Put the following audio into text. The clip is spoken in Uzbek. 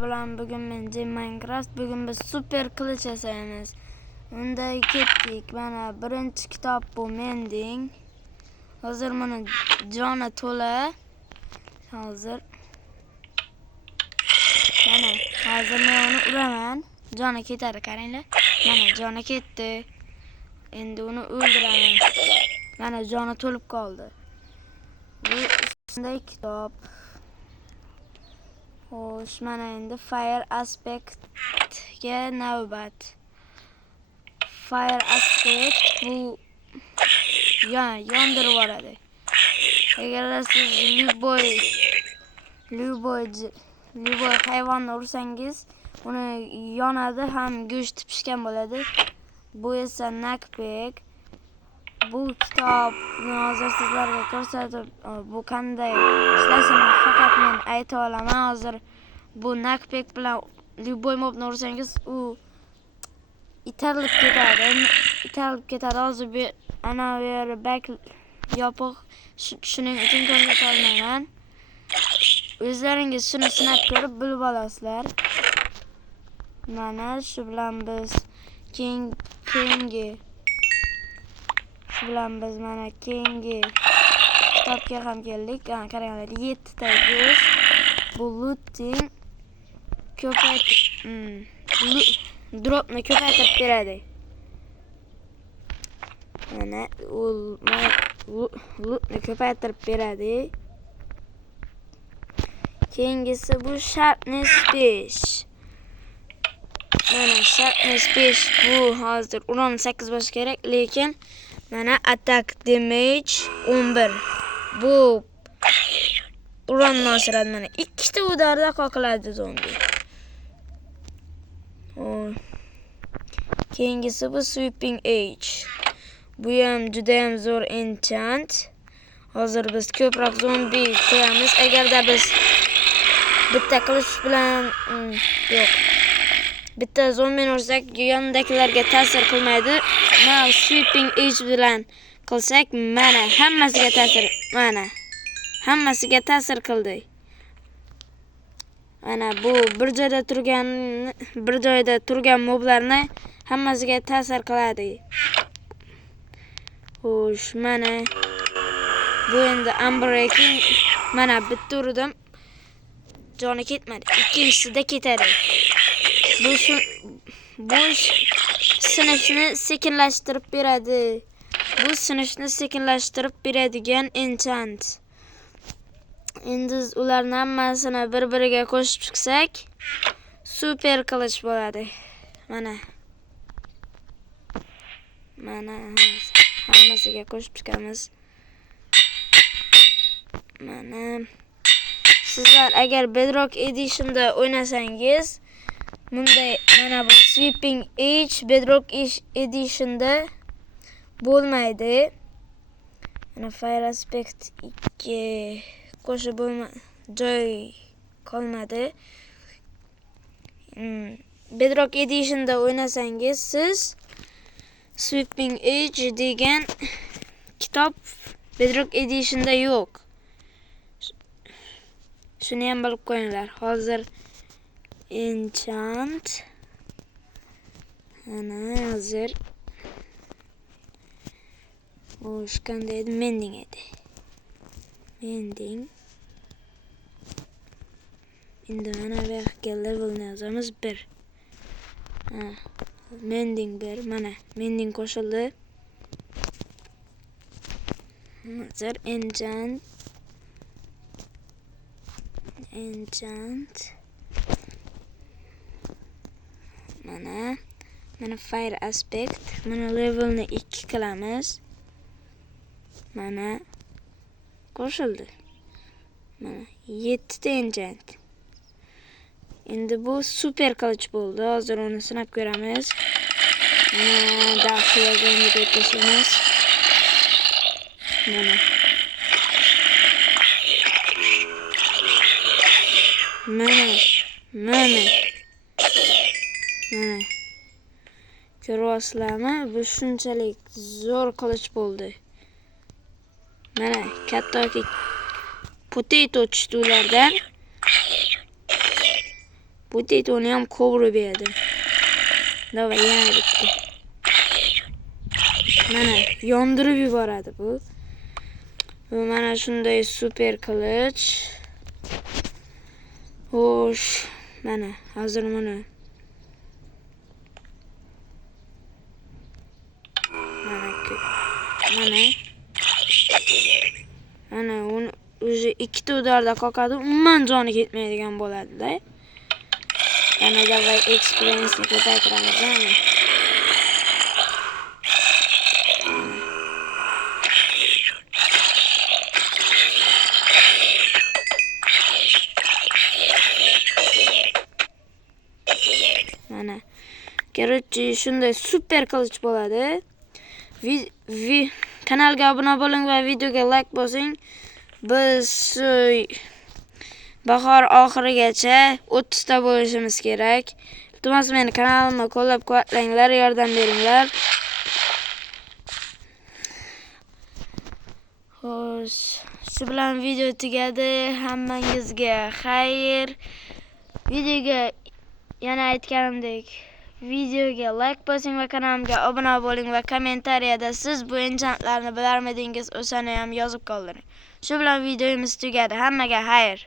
Bilan bugün men Minecraft bugün biz super kılıç yasaymiz. Unda ketdik. Mana birinchi kitob bu mending. Hozir mana joni to'la. Hozir men uni uraman. Joni ketadi, qaranglar. Mana joni ketdi. Endi uni o'ldiraman. Mana joni to'lib qoldi. Bu shunday kitob. Xo'sh, mana endi fire aspectga navbat. Fire aspect bu yondirib yuboradi. Agar siz любой hayvonni ursangiz, uni yonadi, ham go'shti pishgan bo'ladi. Bu esa knockback. Bu kitobni hozir sizlarga ko'rsatib, bu qanday ishlashini faqat men ayta olaman. Hozir bu knockback bilan любой mobni ursangiz, u itarib ketadi. Hozir bu ana yeri back yopiq, shuning uchun ko'rsata olmayman. O'zlaringiz shuni sinab ko'rib bilib olasizlar. Mana shu bilan biz keyingi kitobga ham keldik. Qaranglar, 7 ta go'sht. Bu looting dropni ko'paytirib beradi. Mana lootni ko'paytirib beradi. Keyingisi bu sharpness 5. Mana sharpness 5 bu hozir uronni 8 bo'lishi kerak, lekin mana attack damage 11. Bu uronni oshiradi. Mana 2 ta udarda qoqiladi zombi. Keyingisi bu sweeping edge. Bu ham juda ham zo'r enchant. Hozir biz ko'proq zombi qo'yamiz. Agarda biz bitta qilich bilan bitta zombini ursak, yonidagilarga ta'sir qilmaydi. Mana sweeping edge bilan qilsak, mana hammasiga ta'sir qildi. Mana bu bir joyda turgan moblarni hammasiga ta'sir qiladi. Xo'sh, mana bu endi unbreaking. Mana bitta urdim, joni ketmadi. Ikkinchisida ketadi. Bu sinishni sekinlashtirib beradi. Bu sinishni sekinlashtirib beradigan enchant. Endi ularni hammasini bir-biriga qo'shib chiqsak, super qilich bo'ladi. Mana hammasiga qo'shib chiqamiz. Mana sizlar agar Bedrock Edition'da o'ynasangiz, bunday mana bu sweeping edge Bedrock Edition'da bo'lmaydi. Mana fire aspect 2 qo'shib joy qolmadi. Bedrock Edition'da o'ynasangiz siz sweeping edge degan kitob Bedrock Edition'da yo'q. Shuni ham bilib qo'yinglar. Hozir enchant. Ana hozir o'sh qanday edi? Mending edi. Mending. Endi mana bu yerga levelni yozamiz 1. Mending 1. Mana mending qo'shildi. Hozir enchant. Mana fire aspect. Mana levelni 2 qilamiz. Mana qo'shildi. Mana 7 ta enchant. Endi bu super qilich bo'ldi. Hozir uni sinab ko'ramiz. Daxiyaga o'tkazamiz. Mana ko'ryapsizlarmi? Bu shunchalik zo'r qilich bo'ldi. Mana katta potato tushdi ulardan. Bu tetoni ham qovurib berdi. Davay, yana bitti. Mana yondirib yuboradi bu. Bu mana shunday super qilich. Xo'sh, mana hozir mana Mana uni o'zi ikkita udarda qoqadi, umuman joni ketmaydigan bo'ladi-da. Yana davay experience-ni ko'paytiramiz. Mana Короче, shunday super qilich bo'ladi. Kanalga obuna bo'ling va videoga like bosing. Biz bahor oxirigacha 30 ta bo'lishimiz kerak. Iltimos meni kanalimni qo'llab-quvvatlanglar, yordam beringlar. Xo'sh, shu bilan video tugadi. Hammangizga xayr. Videoga yana aytganimdek videoga like bosing va kanalimga obuna bo'ling va kommentariyada siz bu enchantlarni bilarmidingiz, o'shani ham yozib qoldiring. Shu bilan videomiz tugadi. Hammaga xayr.